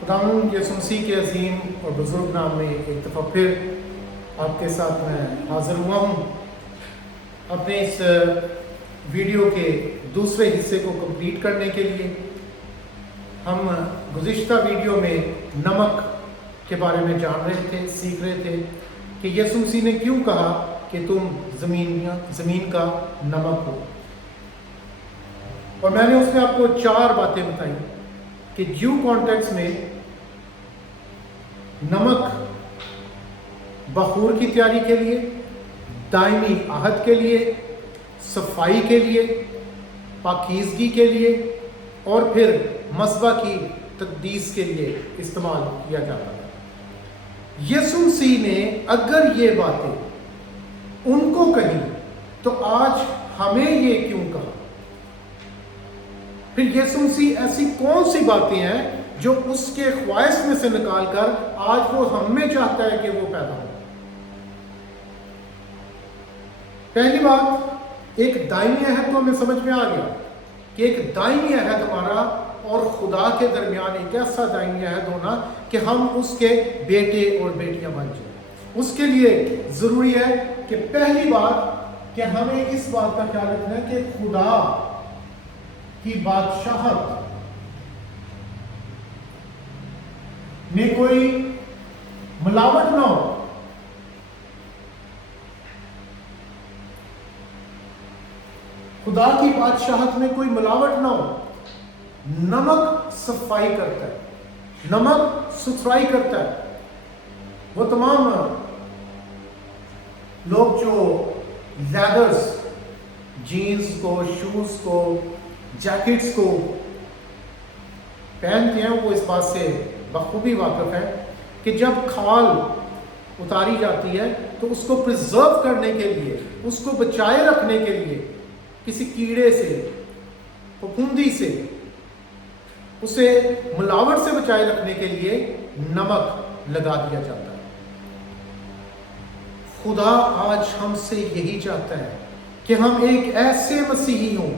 خداوند یسوع مسیح کے عظیم اور بزرگ نام میں ایک دفعہ پھر آپ کے ساتھ میں حاضر ہوا ہوں اپنے اس ویڈیو کے دوسرے حصے کو کمپلیٹ کرنے کے لیے۔ ہم گزشتہ ویڈیو میں نمک کے بارے میں جان رہے تھے، سیکھ رہے تھے کہ یسوع مسیح نے کیوں کہا کہ تم زمین کا نمک ہو، اور میں نے اس میں آپ کو 4 باتیں بتائیں کہ جیو کانٹیکس میں نمک بخور کی تیاری کے لیے، دائمی عہد کے لیے، صفائی کے لیے، پاکیزگی کے لیے اور پھر مصباح کی تقدیس کے لیے استعمال کیا جاتا ہے۔ یسوع مسیح نے اگر یہ باتیں ان کو کہی تو آج ہمیں یہ کیوں کہا؟ پھر یسوع مسیح ایسی کون سی باتیں ہیں جو اس کے خواہش میں سے نکال کر آج وہ ہم میں چاہتا ہے کہ وہ پیدا ہو؟ پہلی بات، ایک دائمی عہد تو ہمیں سمجھ میں آ گیا کہ ایک دائمی عہد ہمارا اور خدا کے درمیان ایک ایسا دائمی عہد ہونا کہ ہم اس کے بیٹے اور بیٹیاں بن جائیں۔ اس کے لیے ضروری ہے کہ پہلی بات کہ ہمیں اس بات کا خیال رکھنا ہے کہ خدا کی بادشاہت میں کوئی ملاوٹ نہ ہو۔ خدا کی بادشاہت میں کوئی ملاوٹ نہ ہو۔ نمک صفائی کرتا ہے، نمک ستھرائی کرتا ہے۔ وہ تمام لوگ جو لیدرز، جینز کو، شوز کو، جیکٹس کو پہنتے ہیں، وہ اس بات سے بخوبی واقف ہے کہ جب کھال اتاری جاتی ہے تو اس کو پرزرو کرنے کے لیے، اس کو بچائے رکھنے کے لیے کسی کیڑے سے، پھپھوندی سے، اسے ملاوٹ سے بچائے رکھنے کے لیے نمک لگا دیا جاتا ہے۔ خدا آج ہم سے یہی چاہتا ہے کہ ہم ایک ایسے مسیحی ہوں،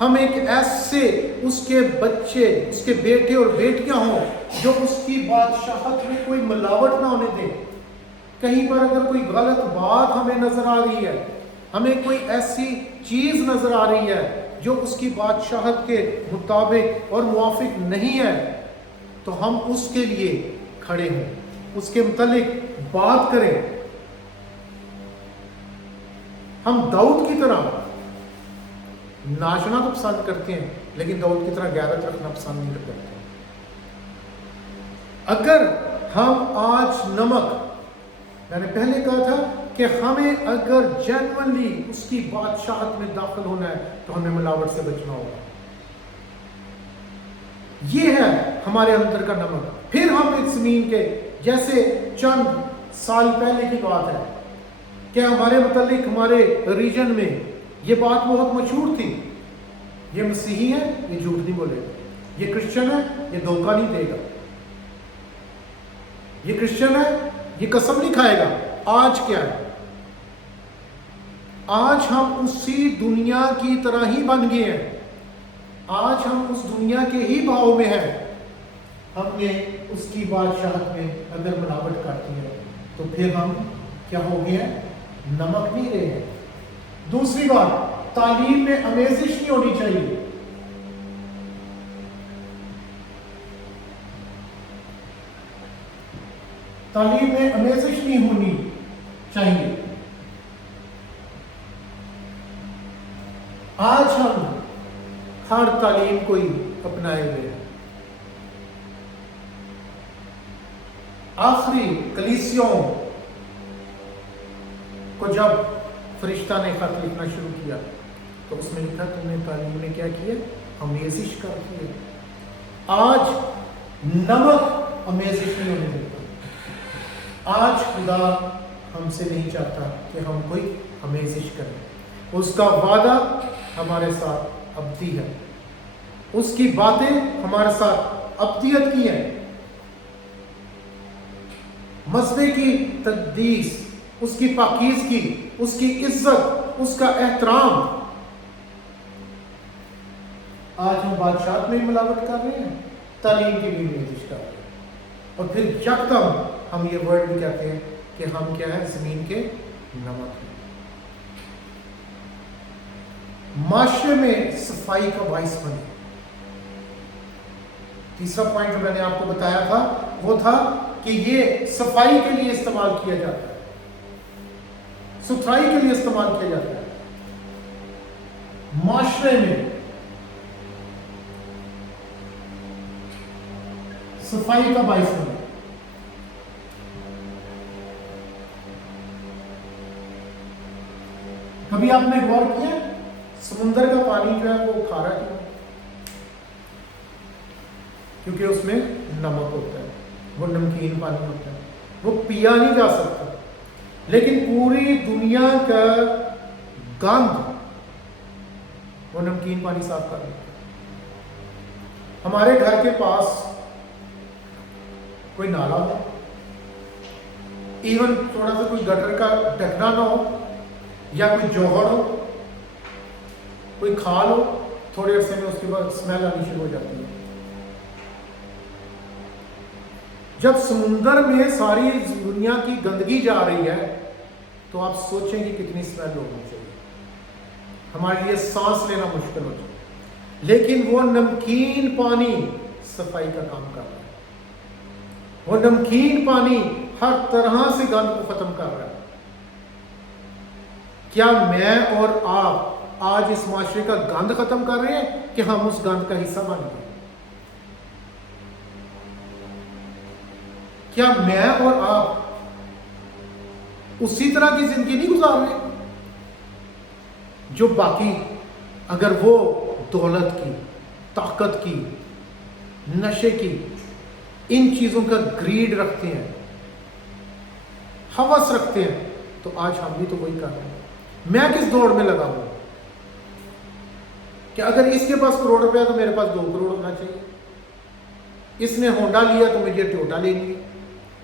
ہم ایک ایسے اس کے بچے، اس کے بیٹے اور بیٹیاں ہوں جو اس کی بادشاہت میں کوئی ملاوٹ نہ ہونے دیں۔ کہیں پر اگر کوئی غلط بات ہمیں نظر آ رہی ہے، ہمیں کوئی ایسی چیز نظر آ رہی ہے جو اس کی بادشاہت کے مطابق اور موافق نہیں ہے، تو ہم اس کے لیے کھڑے ہوں، اس کے متعلق بات کریں۔ ہم داؤد کی طرح ناچنا تو پسند کرتے ہیں، لیکن داؤد کی طرح غیرت رکھنا پسند نہیں کرتے۔ اگر ہم آج نمک، میں نے پہلے کہا تھا کہ ہمیں اگر جینوئنلی اس کی بادشاہت میں داخل ہونا ہے تو ہمیں ملاوٹ سے بچنا ہوگا۔ یہ ہے ہمارے اندر کا نمک۔ پھر ہم اس زمین کے، جیسے چند سال پہلے کی بات ہے کہ ہمارے متعلق ہمارے ریجن میں یہ بات بہت مشہور تھی، یہ مسیحی ہے، یہ جھوٹ نہیں بولے گا، یہ کرسچن ہے، یہ دھوکہ نہیں دے گا، یہ کرسچن ہے، یہ قسم نہیں کھائے گا۔ آج کیا ہے؟ آج ہم اسی دنیا کی طرح ہی بن گئے ہیں، آج ہم اس دنیا کے ہی بھاؤ میں ہیں۔ ہم نے اس کی بادشاہت میں اگر ملاوٹ کرتی ہے تو پھر ہم کیا ہو گئے ہیں؟ نمک نہیں رہے ہیں۔ دوسری بات، تعلیم میں آمیزش نہیں ہونی چاہیے۔ تعلیم میں آمیزش نہیں ہونی چاہیے۔ آج ہم ہر تعلیم کو ہی اپنائے ہوئے ہیں۔ آخری کلیسیوں کو جب فرشتہ نے خط لکھنا شروع کیا تو اس میں لکھا تم نے تعلیم میں کیا کیا؟ آمیزش کر کی ہے۔ آج نمک آمیزش نہیں ہونے دیتا۔ آج خدا ہم سے نہیں چاہتا کہ ہم کوئی آمیزش کریں۔ اس کا وعدہ ہمارے ساتھ ابدی ہے، اس کی باتیں ہمارے ساتھ ابدیت کی ہیں۔ مذہب کی تقدیس، اس کی پاکیزگی، اس کی عزت، اس کا احترام۔ آج ہم بادشاہت میں ملاوٹ کر رہے ہیں، تعلیم کی بھی آمیزش کر رہے ہیں۔ اور پھر یکدم ہم یہ ورڈ بھی کہتے ہیں کہ ہم کیا ہے؟ زمین کے نمک ہیں۔ معاشرے میں صفائی کا باعث بنے۔ تیسرا پوائنٹ جو میں نے آپ کو بتایا تھا وہ تھا کہ یہ صفائی کے لیے استعمال کیا جاتا ہے، ستھرائی کے لیے استعمال کیا جاتا ہے۔ معاشرے میں صفائی کا باعث بنے۔ کبھی آپ نے غور کیا سمندر کا پانی جو ہے وہ کھارا کیوں؟ کیونکہ اس میں نمک ہوتا ہے، وہ نمکین پانی ہوتا ہے، وہ پیا نہیں جا سکتا۔ لیکن پوری دنیا کا گند وہ نمکین پانی صاف کر دیتا ہے۔ ہمارے گھر کے پاس کوئی نالا ہو، ایون تھوڑا سا کوئی گٹر کا ڈھکنا نہ ہو، یا کوئی جوہر ہو، کوئی کھال ہو، تھوڑے عرصے میں اس کے بعد اسمیل آنی شروع ہو جاتی ہے۔ جب سمندر میں ساری دنیا کی گندگی جا رہی ہے تو آپ سوچیں کہ کتنی اسمیل ہونی چاہیے، ہمارے لیے سانس لینا مشکل ہو جائے۔ لیکن وہ نمکین پانی صفائی کا کام کر رہا ہے، وہ نمکین پانی ہر طرح سے گند کو ختم کر رہا ہے۔ کیا میں اور آپ آج اس معاشرے کا گند ختم کر رہے ہیں کہ ہم اس گند کا حصہ بن گئے؟ کیا میں اور آپ اسی طرح کی زندگی نہیں گزار رہے جو باقی، اگر وہ دولت کی، طاقت کی، نشے کی، ان چیزوں کا گریڈ رکھتے ہیں، ہوس رکھتے ہیں، تو آج ہم بھی تو وہی کر رہے ہیں۔ میں کس دوڑ میں لگا ہوں کہ اگر اس کے پاس کروڑ روپیہ تو میرے پاس 2 کروڑ ہونا چاہیے، اس نے ہونڈا لیا تو مجھے ٹویوٹا لینی ہے،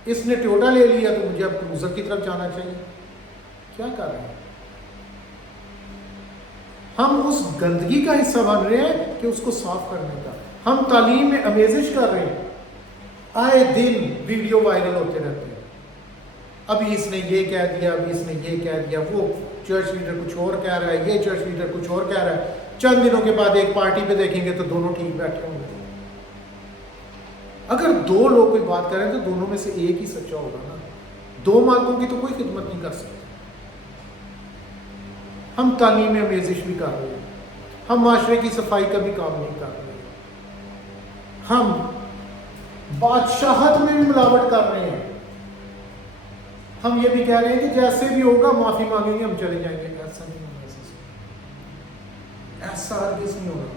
اس نے ٹویوٹا لے لیا تو مجھے اب کروزر کی طرف جانا چاہیے۔ کیا کر رہے ہیں؟ ہم اس گندگی کا حصہ بن رہے ہیں کہ اس کو صاف کرنے کا۔ ہم تعلیم میں آمیزش کر رہے ہیں، آئے دن ویڈیو وائرل ہوتے رہتے ہیں، ابھی اس نے یہ کہہ دیا، ابھی اس نے یہ کہہ دیا، وہ چرچ لیڈر کچھ اور کہہ رہا ہے، یہ چرچ لیڈر کچھ اور کہہ رہا ہے، چند دنوں کے بعد ایک پارٹی پہ دیکھیں گے تو دونوں ٹھیک بیٹھے ہوں گے۔ اگر 2 لوگ کوئی بات کریں تو دونوں میں سے ایک ہی سچا ہوگا نا، 2 مالکوں کی تو کوئی خدمت نہیں کر سکتے۔ ہم تعلیم میں آمیزش بھی کر رہے ہیں، ہم معاشرے کی صفائی کا بھی کام نہیں کر رہے، ہم بادشاہت میں بھی ملاوٹ کر رہے ہیں۔ ہم یہ بھی کہہ رہے ہیں کہ جیسے بھی ہوگا معافی مانگیں گے، ہم چلے جائیں گے۔ ایسا نہیں ہوگا، ایسا ہرگز نہیں ہوگا،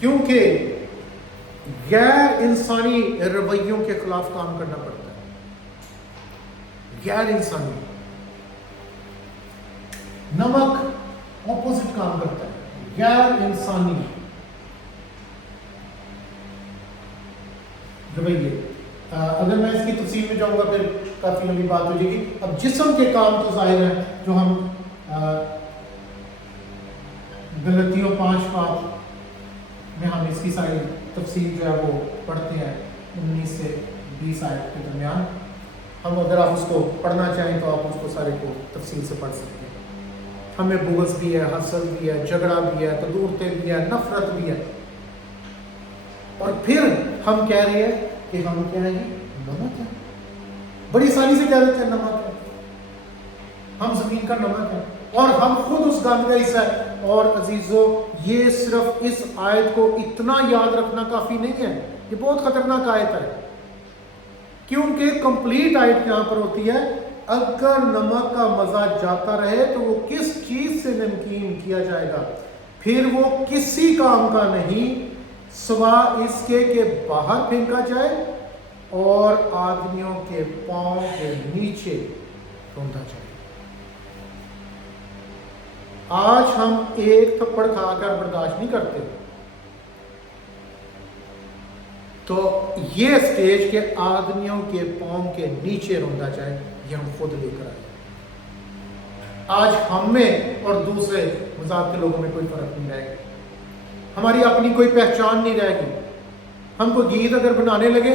کیونکہ غیر انسانی رویوں کے خلاف کام کرنا پڑتا ہے۔ غیر انسانی نمک اپوزٹ کام کرتا ہے، غیر انسانی رویے۔ اگر میں اس کی تفصیل میں جاؤں گا پھر کافی لمبی بات ہو جائے گی۔ اب جسم کے کام تو ظاہر ہیں جو ہم غلطیوں 5 بات میں ہم اس کی ساری تفصیل جو ہے وہ پڑھتے ہیں 19 سے 20 آیت کے درمیان۔ ہم اگر آپ اس کو پڑھنا چاہیں تو آپ اس کو سارے کو تفصیل سے پڑھ سکتے ہیں۔ ہمیں بغض بھی ہے، حسد بھی ہے، جھگڑا بھی ہے، تدورتیں بھی ہے، نفرت بھی ہے، اور پھر ہم کہہ رہے ہیں کہ ہم کیا ہیں؟ نمک ہے۔ بڑی آسانی سے کہہ دیتے ہیں نمک ہے، ہم زمین کا نمک ہے، اور ہم خود اس گند کا حصہ ہے۔ اور عزیزو، یہ صرف اس آیت کو اتنا یاد رکھنا کافی نہیں ہے، یہ بہت خطرناک آیت ہے، کیونکہ کمپلیٹ آیت یہاں پر ہوتی ہے اگر نمک کا مزہ جاتا رہے تو وہ کس چیز سے نمکین کیا جائے گا؟ پھر وہ کسی کام کا نہیں سوا اس کے کہ باہر پھینکا جائے اور آدمیوں کے پاؤں کے نیچے روندا جائے۔ آج ہم ایک تھپڑ کھا کر برداشت نہیں کرتے، تو یہ سٹیج کے آدمیوں کے پاؤں کے نیچے روندا جائے، یہ ہم خود لے کر آئے۔ آج ہم میں اور دوسرے مذہب کے لوگوں میں کوئی فرق نہیں رہے گا، ہماری اپنی کوئی پہچان نہیں رہے گی۔ ہم کو گیت اگر بنانے لگے